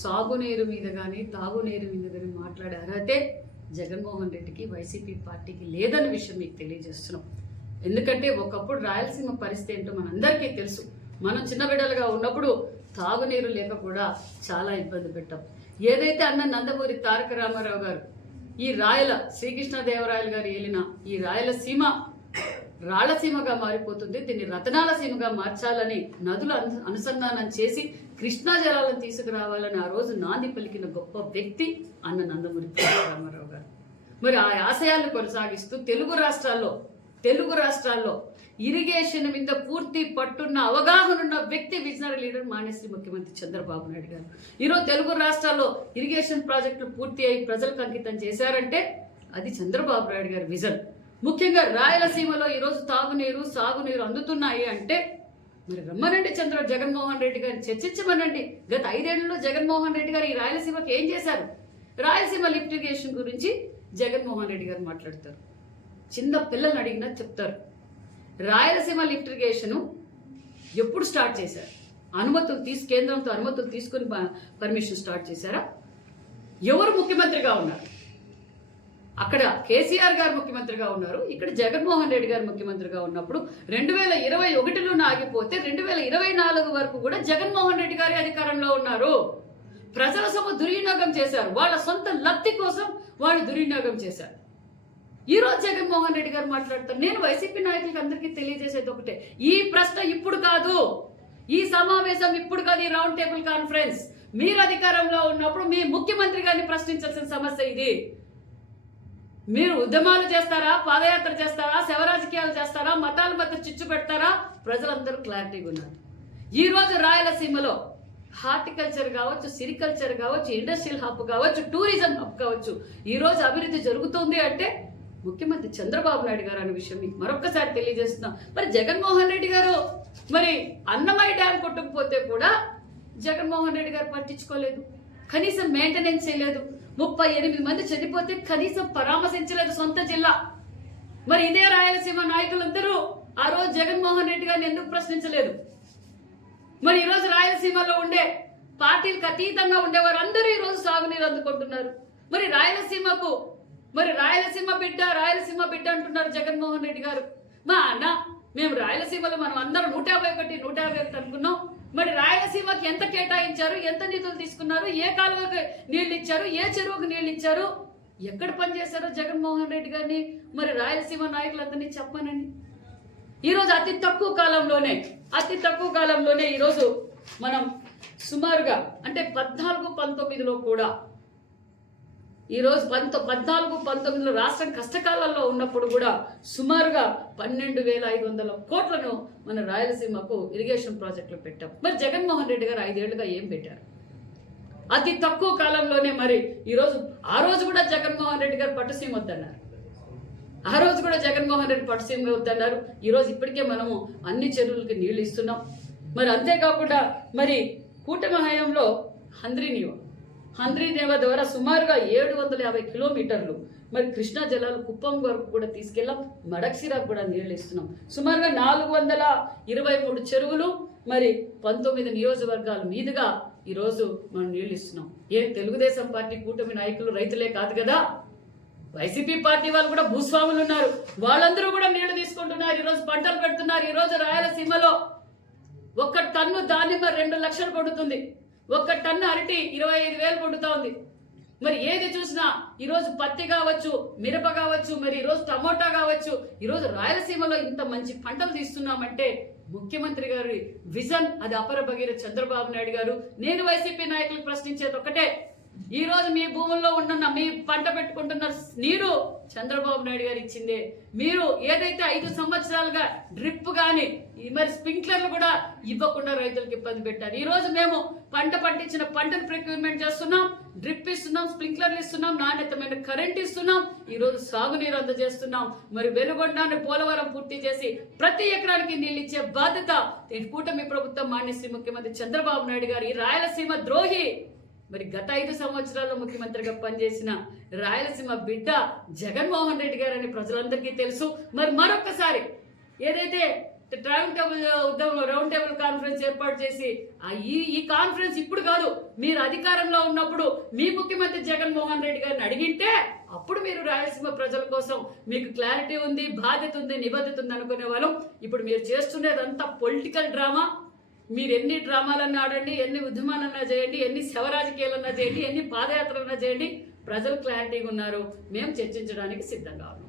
సాగునీరు మీద కానీ తాగునీరు మీద కానీ మాట్లాడే అర్హతే జగన్మోహన్ రెడ్డికి వైసీపీ పార్టీకి లేదన్న విషయం మీకు తెలియజేస్తున్నాం. ఎందుకంటే ఒకప్పుడు రాయలసీమ పరిస్థితి ఏంటో మనందరికీ తెలుసు. మనం చిన్న బిడ్డలుగా ఉన్నప్పుడు తాగునీరు లేక కూడా చాలా ఇబ్బంది పెట్టాం. ఏదైతే అన్న నందమూరి తారక రామారావు గారు ఈ శ్రీకృష్ణదేవరాయలు గారు ఏలిన ఈ రాయలసీమ రాళ్లసీమగా మారిపోతుంది, దీన్ని రతనాల సీమగా మార్చాలని నదులు అనుసంధానం చేసి కృష్ణా జలాలను తీసుకురావాలని ఆ రోజు నాంది పలికిన గొప్ప వ్యక్తి అన్న నందమూరి తారక రామారావు గారు. మరి ఆ ఆశయాలను కొనసాగిస్తూ తెలుగు రాష్ట్రాల్లో ఇరిగేషన్ మీద పూర్తి పట్టున్న అవగాహన ఉన్న వ్యక్తి విజనరీ లీడర్ మాన్యశ్రీ ముఖ్యమంత్రి చంద్రబాబు నాయుడు గారు. ఈరోజు తెలుగు రాష్ట్రాల్లో ఇరిగేషన్ ప్రాజెక్టులు పూర్తి అయి ప్రజలకు అంకితం చేశారంటే అది చంద్రబాబు నాయుడు గారి విజన్. ముఖ్యంగా రాయలసీమలో ఈరోజు తాగునీరు సాగునీరు అందుతున్నాయి అంటే మరి రమ్మనండి జగన్మోహన్ రెడ్డి గారిని చర్చించమనండి. గత 5 ఏళ్లలో జగన్మోహన్ రెడ్డి గారు ఈ రాయలసీమకి ఏం చేశారు? రాయలసీమ లిఫ్ట్ ఇరిగేషన్ గురించి జగన్మోహన్ రెడ్డి గారు మాట్లాడతారు, చిన్న పిల్లల్ని అడిగినా చెప్తారు. రాయలసీమ లిఫ్ట్ ఇరిగేషను ఎప్పుడు స్టార్ట్ చేశారు? కేంద్రంతో అనుమతులు తీసుకుని పర్మిషన్ స్టార్ట్ చేశారా? ఎవరు ముఖ్యమంత్రిగా ఉన్నారు? అక్కడ కేసీఆర్ గారు ముఖ్యమంత్రిగా ఉన్నారు, ఇక్కడ జగన్మోహన్ రెడ్డి గారు ముఖ్యమంత్రిగా ఉన్నప్పుడు 2021లోనే ఆగిపోతే 2024 వరకు కూడా జగన్మోహన్ రెడ్డి గారి అధికారంలో ఉన్నారు. ప్రజల సొమ్ము దుర్వినియోగం చేశారు, వాళ్ళ సొంత లబ్ధి కోసం వాళ్ళు దుర్వినియోగం చేశారు. ఈ రోజు జగన్మోహన్ రెడ్డి గారు మాట్లాడతారు. నేను వైసీపీ నాయకులకు అందరికీ తెలియజేసేది ఒకటే, ఈ ప్రశ్న ఇప్పుడు కాదు, ఈ సమావేశం ఇప్పుడు కాదు, ఈ రౌండ్ టేబుల్ కాన్ఫరెన్స్ మీరు అధికారంలో ఉన్నప్పుడు మీ ముఖ్యమంత్రి గారిని ప్రశ్నించాల్సిన సమస్య ఇది. మీరు ఉద్యమాలు చేస్తారా, పాదయాత్ర చేస్తారా, శవ రాజకీయాలు చేస్తారా, మతాల మధ్య చిచ్చు పెడతారా? ప్రజలందరూ క్లారిటీగా ఉన్నారు. ఈ రోజు రాయలసీమలో హార్టికల్చర్ కావచ్చు, సిరికల్చర్ కావచ్చు, ఇండస్ట్రియల్ హబ్ కావచ్చు, టూరిజం హబ్ కావచ్చు, ఈ రోజు అభివృద్ధి జరుగుతుంది అంటే ముఖ్యమంత్రి చంద్రబాబు నాయుడు గారు అనే విషయం మీకు మరొకసారి తెలియజేస్తున్నాం. మరి జగన్మోహన్ రెడ్డి గారు మరి అన్నమయ్య డ్యాం కొట్టుకుపోతే కూడా జగన్మోహన్ రెడ్డి గారు పట్టించుకోలేదు, కనీసం మెయింటెనెన్స్ చేయలేదు. 38 మంది చనిపోతే కనీసం పరామర్శించలేదు సొంత జిల్లా. మరి ఇదే రాయలసీమ నాయకులందరూ ఆ రోజు జగన్మోహన్ రెడ్డి గారిని ఎందుకు ప్రశ్నించలేదు? మరి ఈరోజు రాయలసీమలో ఉండే పార్టీలకు అతీతంగా ఉండేవారు అందరూ ఈరోజు సాగునీరు అందుకుంటున్నారు. మరి రాయలసీమ బిడ్డ అంటున్నారు జగన్మోహన్ రెడ్డి గారు. మా అన్న మేము రాయలసీమలో మనం అందరం 151 అనుకున్నాం. మరి రాయలసీమకి ఎంత కేటాయించారు, ఎంత నిధులు తీసుకున్నారు, ఏ కాలువకి నీళ్లు ఇచ్చారు, ఏ చెరువుకు నీళ్లు ఇచ్చారు, ఎక్కడ పనిచేశారో జగన్మోహన్ రెడ్డి గారిని మరి రాయలసీమ నాయకులందరినీ చెప్పానండి. ఈరోజు అతి తక్కువ కాలంలోనే ఈరోజు మనం సుమారుగా అంటే 14-19లో కూడా ఈరోజు 14-19లో రాష్ట్రం కష్టకాలంలో ఉన్నప్పుడు కూడా సుమారుగా 12,500 కోట్లను మన రాయలసీమకు ఇరిగేషన్ ప్రాజెక్టులు పెట్టాం. మరి జగన్మోహన్ రెడ్డి గారు 5 ఏళ్లుగా ఏం పెట్టారు? అతి తక్కువ కాలంలోనే మరి ఆ రోజు కూడా జగన్మోహన్ రెడ్డి గారు పట్టుసీమ వద్దన్నారు. ఈరోజు ఇప్పటికే మనము అన్ని చెరువులకి నీళ్లు ఇస్తున్నాం. మరి అంతేకాకుండా మరి కూటమి హయాంలో హంద్రీనేవ ద్వారా సుమారుగా 750 కిలోమీటర్లు మరి కృష్ణా జలాలు కుప్పం వరకు కూడా తీసుకెళ్ళాం. మడక్సిరాకు కూడా నీళ్లు ఇస్తున్నాం. సుమారుగా 423 చెరువులు మరి 19 నియోజకవర్గాల మీదుగా ఈరోజు మనం నీళ్లు ఇస్తున్నాం. తెలుగుదేశం పార్టీ కూటమి నాయకులు రైతులే కాదు కదా, వైసీపీ పార్టీ వాళ్ళు కూడా భూస్వాములు ఉన్నారు, వాళ్ళందరూ కూడా నీళ్లు తీసుకుంటున్నారు, ఈరోజు పంటలు పెడుతున్నారు. ఈరోజు రాయలసీమలో 1 టన్ను దానిమ్మ 2 లక్షలు పడుతుంది, 1 టన్ను అరటి 25,000 పడుతూ ఉంది. మరి ఏది చూసినా ఈరోజు పత్తి కావచ్చు, మిరప కావచ్చు, మరి ఈరోజు టమోటా కావచ్చు, ఈరోజు రాయలసీమలో ఇంత మంచి పంటలు తీస్తున్నామంటే ముఖ్యమంత్రి గారి విజన్ అది అపర భగీరథ చంద్రబాబు నాయుడు గారు. నేను వైసీపీ నాయకులు ప్రశ్నించేది ఒకటే, ఈ రోజు మీ భూముల్లో ఉన్న మీ పంట పెట్టుకుంటున్న నీరు చంద్రబాబు నాయుడు గారు ఇచ్చిందే. మీరు ఏదైతే 5 సంవత్సరాలుగా డ్రిప్ కానీ మరి స్ప్రింక్లర్లు కూడా ఇవ్వకుండా రైతులకు ఇబ్బంది పెట్టారు. ఈ రోజు మేము పండించిన పంటను ప్రొక్యూర్మెంట్ చేస్తున్నాం, డ్రిప్ ఇస్తున్నాం, స్ప్రింక్లర్లు ఇస్తున్నాం, నాణ్యతమైన కరెంట్ ఇస్తున్నాం, ఈ రోజు సాగునీరు అందజేస్తున్నాం. మరి వెలుగొండాన్ని పోలవరం పూర్తి చేసి ప్రతి ఎకరానికి నీళ్ళు ఇచ్చే బాధ్యత కూటమి ప్రభుత్వం మాన్యశ్రీ ముఖ్యమంత్రి చంద్రబాబు నాయుడు గారు. ఈ రాయలసీమ ద్రోహి మరి గత 5 సంవత్సరాల్లో ముఖ్యమంత్రిగా పనిచేసిన రాయలసీమ బిడ్డ జగన్మోహన్ రెడ్డి గారని ప్రజలందరికీ తెలుసు. మరి మరొక్కసారి ఏదైతే రౌండ్ టేబుల్ కాన్ఫరెన్స్ ఏర్పాటు చేసి ఈ కాన్ఫరెన్స్ ఇప్పుడు కాదు, మీరు అధికారంలో ఉన్నప్పుడు మీ ముఖ్యమంత్రి జగన్మోహన్ రెడ్డి గారిని అడిగింటే అప్పుడు మీరు రాయలసీమ ప్రజల కోసం మీకు క్లారిటీ ఉంది, బాధ్యత ఉంది, నిబద్ధత ఉంది అనుకునే వాళ్ళం. ఇప్పుడు మీరు చేస్తున్నదంతా పొలిటికల్ డ్రామా. మీరు ఎన్ని డ్రామాలన్నా ఆడండి, ఎన్ని ఉద్యమాలన్నా చేయండి, ఎన్ని శవరాజకీయాలన్నా చేయండి, ఎన్ని పాదయాత్రలన్నా చేయండి, ప్రజలు క్లారిటీగా ఉన్నారు. మేము చర్చించడానికి సిద్ధంగా ఉన్నాం.